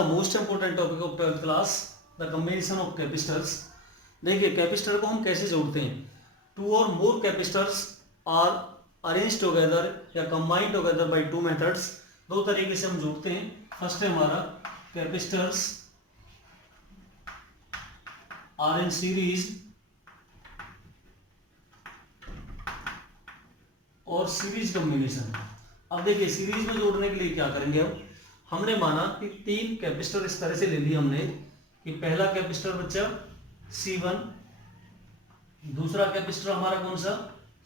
The most important topic of 12th class, the combination of capacitors. देखिए capacitor को हम कैसे जोड़ते हैं। टू और मोर कैपेसिटर्स आर अरेंज टुगेदर या combine together by two methods. दो तरीके से हम जोड़ते हैं। फर्स्ट है हमारा कैपेसिटर्स आर इन सीरीज और सीरीज कॉम्बिनेशन। अब देखिए सीरीज में जोड़ने के लिए क्या करेंगे हम, हमने माना कि तीन कैपेसिटर इस तरह से ले लिए हमने कि पहला कैपेसिटर बच्चा C1, दूसरा कैपेसिटर हमारा कौन सा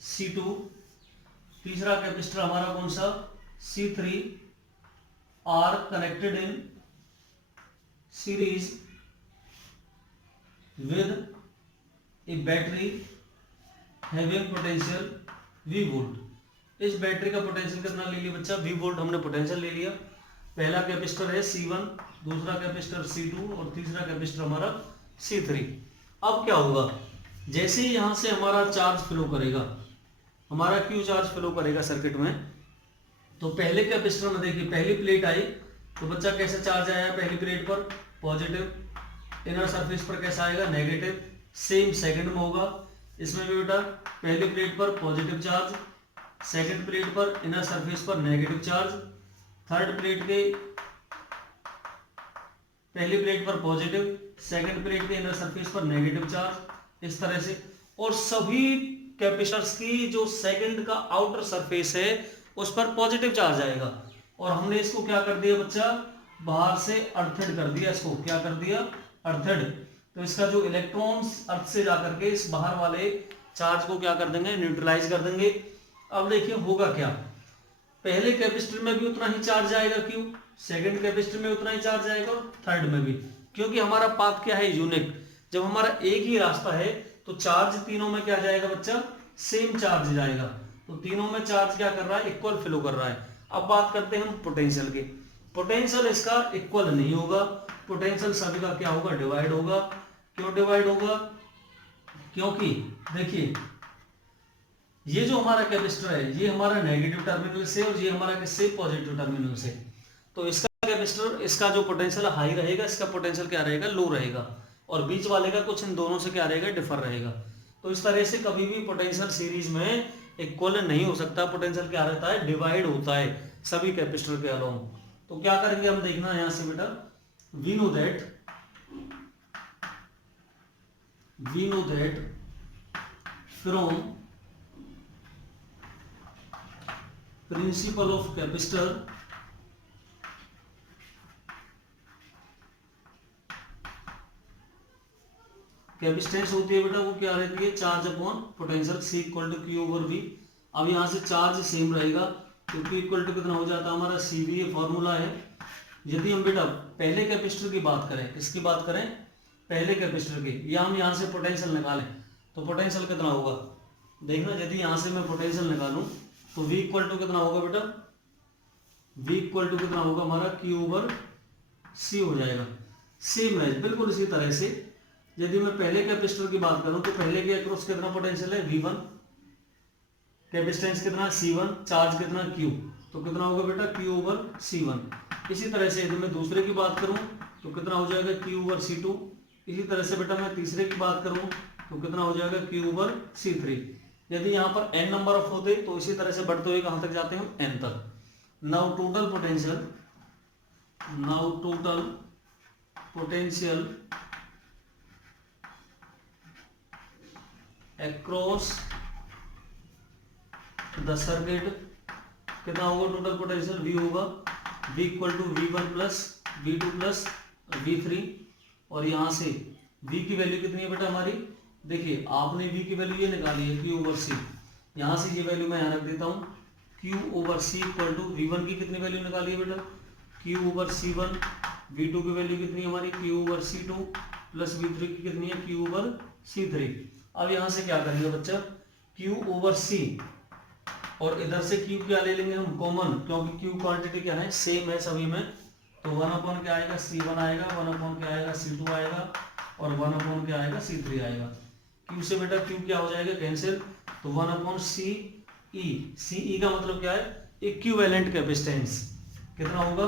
C2, तीसरा कैपेसिटर हमारा कौन सा C3 are connected in series with a battery having potential V volt. इस बैटरी का पोटेंशियल कितना ले लिया बच्चा V वोल्ट, हमने पोटेंशियल ले लिया। पहला कैपेसिटर है C1, दूसरा कैपेसिटर C2 और तीसरा कैपेसिटर हमारा C3। अब क्या होगा, जैसे ही यहां से हमारा चार्ज फ्लो करेगा, हमारा Q चार्ज फ्लो करेगा सर्किट में, तो पहले कैपेसिटर में देखिए पहली प्लेट आई तो बच्चा कैसा चार्ज आया पहली प्लेट पर पॉजिटिव, इनर सरफेस पर कैसा आएगा नेगेटिव। सेम सेकंड में होगा, इसमें भी बेटा पहली प्लेट पर पॉजिटिव चार्ज, सेकंड प्लेट पर इनर सरफेस पर नेगेटिव चार्ज, थर्ड प्लेट के पहली प्लेट पर पॉजिटिव, सेकंड प्लेट के इनर सरफेस पर नेगेटिव चार्ज, इस तरह से। और सभी कैपेसिटर्स की जो सेकंड का आउटर सरफेस है उस पर पॉजिटिव चार्ज आएगा। और हमने इसको क्या कर दिया बच्चा, बाहर से अर्थड कर दिया। इसको क्या कर दिया, अर्थड। तो इसका जो इलेक्ट्रॉन्स अर्थ से जाकर के इस बाहर वाले चार्ज को क्या कर देंगे, न्यूट्रलाइज कर देंगे। अब देखिए होगा क्या, पहले कैपेसिटर में भी उतना ही चार्ज आएगा क्यों, सेकंड कैपेसिटर में उतना ही चार्ज आएगा और थर्ड में भी, क्योंकि हमारा पाथ क्या है यूनिक। जब हमारा एक ही रास्ता है तो चार्ज तीनों में क्या जाएगा बच्चा, सेम चार्ज जाएगा। तो तीनों में चार्ज क्या कर रहा है, इक्वल फ्लो कर रहा है। अब बात करते हैं हम पोटेंशियल की। पोटेंशियल इसका इक्वल नहीं होगा, पोटेंशियल सभी का क्या होगा, डिवाइड होगा। क्यों डिवाइड होगा, क्योंकि देखिए ये जो हमारा कैपेसिटर है ये हमारा नेगेटिव टर्मिनल से और ये हमारा किससे, पॉजिटिव टर्मिनल से। तो इसका कैपेसिटर, इसका जो पोटेंशियल हाई रहेगा, इसका पोटेंशियल क्या रहेगा, लो रहेगा। और बीच वाले का कुछ इन दोनों से क्या रहेगा, डिफर रहेगा। तो इस तरह से कभी भी पोटेंशियल सीरीज में इक्वल नहीं हो सकता। पोटेंशियल क्या रहता है, डिवाइड होता है सभी कैपेसिटर के अलोंग। तो क्या करेंगे हम, देखना यहां से बेटा, we know that from principle of capacitor capacitance होती है बेटा, वो क्या रहती है, charge upon potential, C equal to Q over V। अब यहाँ से चार्ज सेम रहेगा क्योंकि इक्वल टू कितना हो जाता है हमारा CV, ये फॉर्मूला है। यदि हम बेटा पहले कैपेसिटर की बात करें, किसकी बात करें, पहले कैपेसिटर की, या हम यहाँ से पोटेंशियल निकालें तो पोटेंशियल कितना होगा, देखना। यदि यहाँ से मैं पोटेंशियल निकालूं तो V इक्वल टू कितना होगा बेटा, V इक्वल टू कितना होगा हमारा Q ओवर C हो जाएगा। सेम है बिल्कुल इसी तरह से। यदि मैं पहले कैपेसिटर की बात करूं तो पहले के अक्रॉस कितना पोटेंशियल है, V1, कैपेसिटेंस कितना C1, चार्ज कितना Q, तो कितना होगा बेटा Q ओवर C1। इसी तरह से यदि मैं दूसरे की बात करूं तो कितना हो जाएगा Q ओवर C2। इसी तरह से बेटा मैं तीसरे की बात करूं तो कितना हो जाएगा Q ओवर C3। यदि यहाँ पर n नंबर ऑफ होते तो इसी तरह से बढ़ते हुए कहां तक जाते हैं हम, n तक। Now total potential across the circuit कितना होगा, टोटल पोटेंशियल V होगा, V equal to V1 plus V2 plus V3। और यहाँ से V की वैल्यू कितनी है बेटा हमारी, देखिए आपने V की वैल्यू ये निकाली है Q ओवर C। यहाँ से ये वैल्यू मैं यहाँ रख देता हूँ, Q over C equal to V1 की कितनी वैल्यू निकाली है बेटा, Q ओवर C1। V2 की वैल्यू कितनी है हमारी, Q over C2 plus V3 की कितनी है, Q ओवर C3। अब यहां से क्या करेंगे बच्चा, Q ओवर C और इधर से Q क्या ले लेंगे हम, कॉमन, क्योंकि Q क्वांटिटी क्या है, सेम है सभी में। तो 1 अपॉन क्या आएगा, C1 आएगा, 1 अपॉन क्या आएगा, C2 आएगा और 1 अपॉन क्या आएगा, C3 आएगा। Q से बेटा Q क्या हो जाएगा, कैंसिल। तो 1 अपॉन CE का मतलब क्या है, इक्विवेलेंट कैपेसिटेंस कितना होगा,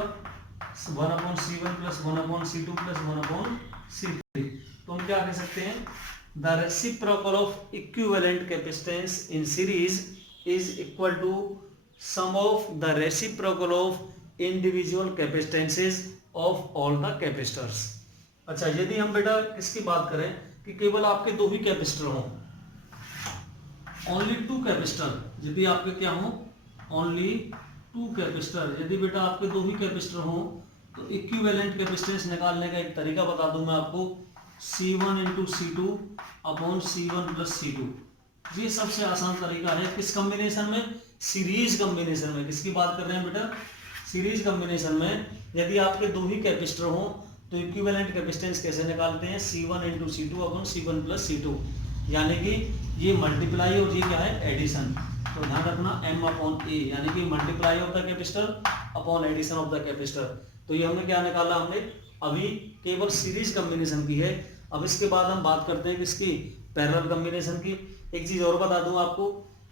1/C1 plus 1/C2 plus 1/C3। तो हम क्या कह सकते हैं, the reciprocal of equivalent capacitance in series is equal to sum of the reciprocal of individual capacitances of all the capacitors. अच्छा, यदि हम बेटा इसकी बात करें कि केवल आपके दो ही कैपेसिटर हों, ओनली टू कैपेसिटर, यदि आपके क्या हो, ओनली टू कैपेसिटर, यदि बेटा आपके दो ही कैपेसिटर हों तो इक्विवेलेंट कैपेसिटेंस निकालने का एक तरीका बता दूं मैं आपको, C1 into C2 upon C1 plus C2। ये सबसे आसान तरीका है। किस कॉम्बिनेशन में, सीरीज कॉम्बिनेशन में। किसकी बात कर रहे हैं बेटा, सीरीज कॉम्बिनेशन में। यदि आपके दो ही कैपेसिटर हों तो इक्विवेलेंट कैपेसिटेंस कैसे निकालते हैं, C1 into C2 upon C1 plus C2, यानी कि ये मल्टीप्लाई और ये क्या है, एडिशन। तो ध्यान रखना M/A, यानी कि multiply of the capacitor upon addition of the capacitor. तो ये हमने क्या निकाला, हमने अभी केवल सीरीज कॉम्बिनेशन की है। अब इसके बाद हम बात करते हैं किसकी, पैरेलल कॉम्बिनेशन की। एक चीज और बता दूं आपको,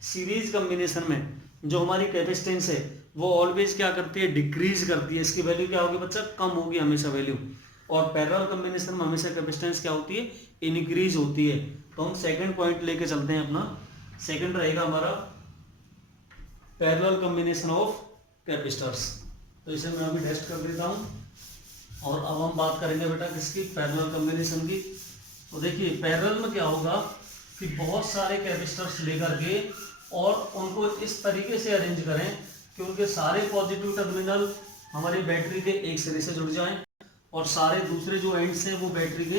सीरीज कॉम्बिनेशन में जो हमारी कैपेसिटेंस है वो ऑलवेज क्या करती है, डिक्रीज करती है। इसकी वैल्यू क्या होगी बच्चा, कम होगी हमेशा वैल्यू। और पैरेलल कॉम्बिनेशन में हमेशा कैपेसिटेंस क्या होती है, इंक्रीज होती है। तो हम सेकंड पॉइंट लेके चलते हैं अपना। सेकंड रहेगा हमारा पैरेलल कॉम्बिनेशन ऑफ कैपेसिटर्स। तो इसे मैं अभी टेस्ट कर देता हूं। और अब हम बात करेंगे बेटा किसकी, पैरेलल कॉम्बिनेशन की। तो देखिए पैरेलल में क्या होगा कि बहुत सारे कैपेसिटर्स लेकर के और उनको इस तरीके से अरेंज करें कि उनके सारे पॉजिटिव टर्मिनल हमारी बैटरी के एक सिरे से जुड़ जाएं और सारे दूसरे जो एंड्स हैं वो बैटरी के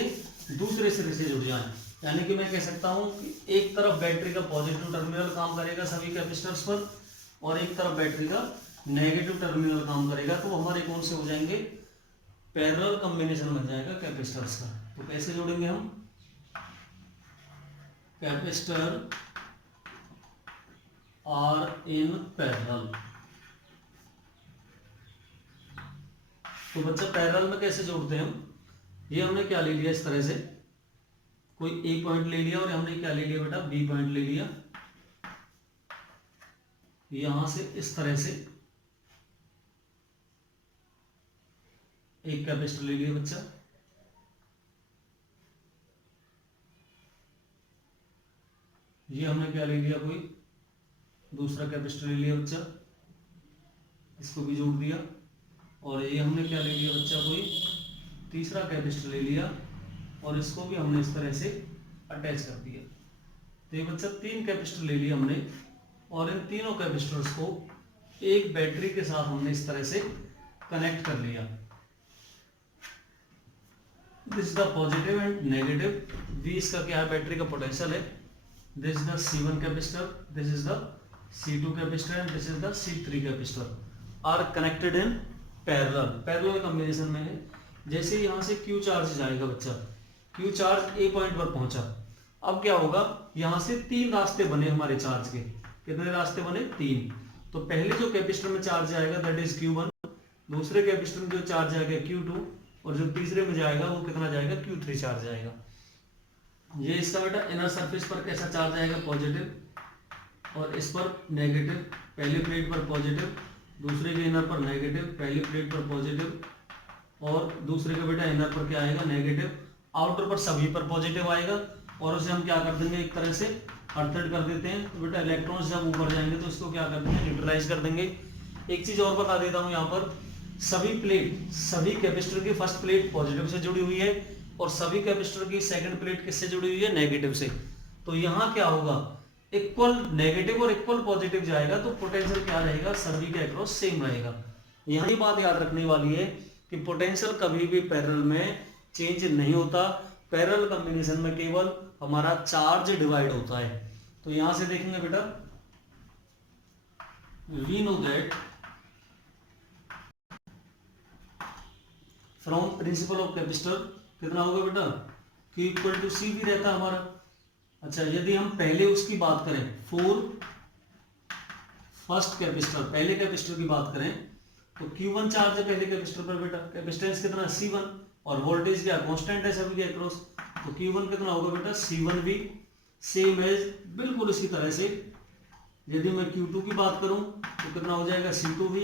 दूसरे सिरे से जुड़ जाएं। यानी कि मैं कह सकता हूं कि एक तरफ बैटरी का पॉजिटिव टर्मिनल काम करेगा सभी कैपेसिटर्स पर और एक तरफ बैटरी का नेगेटिव टर्मिनल काम करेगा। तो हमारे कौन से हो जाएंगे, पैरेलल कॉम्बिनेशन बन जाएगा कैपेसिटर्स का। तो कैसे जोड़ेंगे हम, कैपेसिटर आर इन पैरेलल। तो बच्चा पैरेलल में कैसे जोड़ते हैं हम, ये हमने क्या ले लिया, इस तरह से कोई ए पॉइंट ले लिया और हमने क्या ले लिया बेटा, बी पॉइंट ले लिया। यहां से इस तरह से एक कैपेसिटर ले लिया बच्चा, ये हमने क्या ले लिया, कोई दूसरा कैपेसिटर ले लिया बच्चा, इसको भी जोड़ दिया। और ये हमने क्या ले लिया बच्चा, कोई तीसरा कैपेसिटर ले लिया और इसको भी हमने इस तरह से अटैच कर दिया। तो ये बच्चा तीन कैपेसिटर ले लिया हमने और इन तीनों कैपेसिटर्स को एक बैटरी के साथ हमने इस तरह से कनेक्ट कर लिया। This is the positive and negative. V इसका क्या है, बैटरी का पोटेंशियल है। This is the C1 capacitor, this is the C2 capacitor and this is the C3 capacitor are connected in parallel. Parallel combination में है। जैसे यहां से Q चार्ज जाएगा बच्चा, Q चार्ज A पॉइंट पर पहुंचा, अब क्या होगा, यहां से तीन रास्ते बने हमारे चार्ज के। कितने रास्ते बने, तीन। तो पहले जो कैपेसिटर में चार्ज आएगा दैट इज Q1, दूसरे कैपेसिटर में जो चार्ज आएगा Q2 और जो तीसरे में जाएगा वो कितना जाएगा, Q3 चार्ज आएगा। ये इसका बेटा इनर सरफेस पर कैसा चार्ज आएगा, पॉजिटिव और इस पर नेगेटिव। पहली प्लेट पर पॉजिटिव, दूसरे के इनर पर नेगेटिव, पहली प्लेट पर पॉजिटिव और दूसरे का बेटा इनर पर क्या आएगा, नेगेटिव। आउटर पर सभी पर पॉजिटिव आएगा और उसे हम क्या कर देंगे, एक तरह से अर्थड कर देते हैं। तो बेटा इलेक्ट्रॉन्स जब ऊपर जाएंगे तो इसको क्या कर देंगे, न्यूट्रलाइज कर देंगे। एक चीज और बता देता हूँ, यहाँ पर सभी कैपेसिटर की फर्स्ट प्लेट पॉजिटिव से जुड़ी हुई है और सभी कैपेसिटर की सेकंड प्लेट किससे जुड़ी हुई है, नेगेटिव से। तो यहाँ क्या होगा, इक्वल नेगेटिव और इक्वल पॉजिटिव जाएगा तो पोटेंशियल क्या रहेगा, सभी के अक्रॉस सेम रहेगा। यही बात याद रखने वाली है कि पोटेंशियल कभी भी पैरेलल में चेंज नहीं होता। पैरेलल कॉम्बिनेशन में केवल हमारा चार्ज डिवाइड होता है। तो यहां से देखेंगे बेटा, we know that from principle of capacitor कितना होगा बेटा, Q इक्वल टू C भी रहता है हमारा। अच्छा, यदि हम पहले उसकी बात करें, फर्स्ट कैपेसिटर, पहले कैपेसिटर की बात करें तो Q1 चार्ज है पहले कैपेसिटर पर बेटा, कैपेसिटेंस कितना, C1 और वोल्टेज क्या कांस्टेंट है सभी के अक्रॉस। तो Q1 कितना होगा बेटा, C1 भी सेम एज, बिल्कुल इसी तरह से यदि मैं Q2 की बात करूं तो कितना हो जाएगा C2V,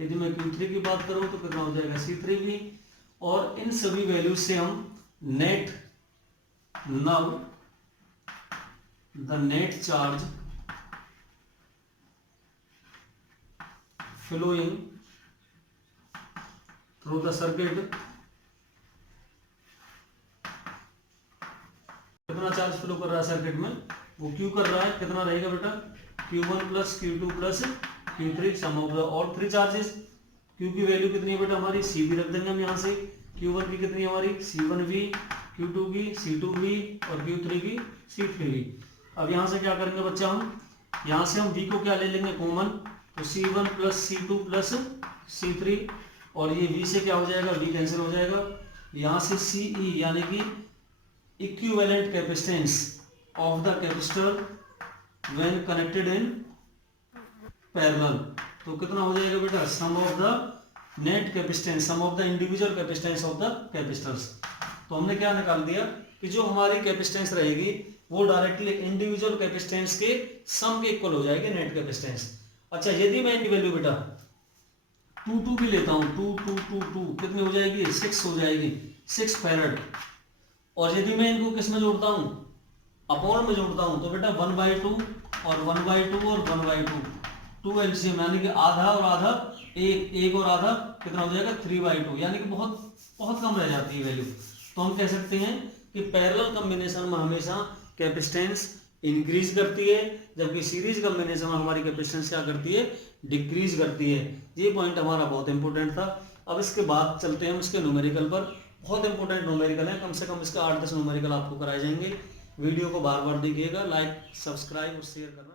यदि मैं Q3 की बात करूं तो कितना हो जाएगा C3V। और इन सभी वैल्यूज से हम net now the net charge flowing through the circuit, कितना चार्ज फ्लो कर रहा है सर्किट में, वो Q कर रहा है, कितना रहेगा बेटा Q1 plus Q2 plus Q3 sum of the all three charges. Q की वैल्यू कितनी है बेटा हमारी, C भी रख देंगे हम यहाँ से। Q1 की कितनी है हमारी C1V, Q2 की C2V और Q3 की C3V। अब यहाँ से क्या करेंगे बच्चा, हम यहाँ से हम V को क्या ले लेंगे कॉमन, तो C1 plus C2 plus C3 और ये V से क्या हो जाएगा, V कैंसिल हो जाएगा। यहाँ से CE यानी कि equivalent capacitance of the capacitor when connected in parallel, तो कितना हो जाएगा बेटा sum of the net capacitance, sum of the individual capacitance of the capacitors. तो हमने क्या निकाल दिया कि जो हमारी कैपेसिटेंस रहेगी वो डायरेक्टली इंडिविजुअल कैपेसिटेंस के सम के इक्वल हो जाएगी नेट कैपेसिटेंस। अच्छा यदि मैं इनकी वैल्यू बेटा 2 भी लेता हूँ, 2 कितनी हो जाएगी 6 हो जाएगी, 6 फैराड। और यदि मैं इनको किस में जोड़ता हूँ, अपॉन में जोड़ता हूँ, तो बेटा 1/2 और 1/2 और 1/2, 2 एलसीएम यानी कि आधा और आधा, एक और आधा कितना हो जाएगा 3/2, यानी कि बहुत कम रह जाती है वैल्यू। तो हम कह सकते हैं कि पैरेलल कॉम्बिनेशन में हमेशा कैपेसिटेंस इंक्रीज करती है, जबकि सीरीज कॉम्बिनेशन में हमारी कैपेसिटेंस क्या करती है, डिक्रीज करती है। ये पॉइंट हमारा बहुत इंपॉर्टेंट था। अब इसके बाद चलते हैं हम इसके न्यूमेरिकल पर। बहुत इंपॉर्टेंट न्यूमेरिकल है, कम से कम इसका 8-10 न्यूमेरिकल आपको कराए जाएंगे। वीडियो को बार बार देखिएगा, लाइक सब्सक्राइब और शेयर करना।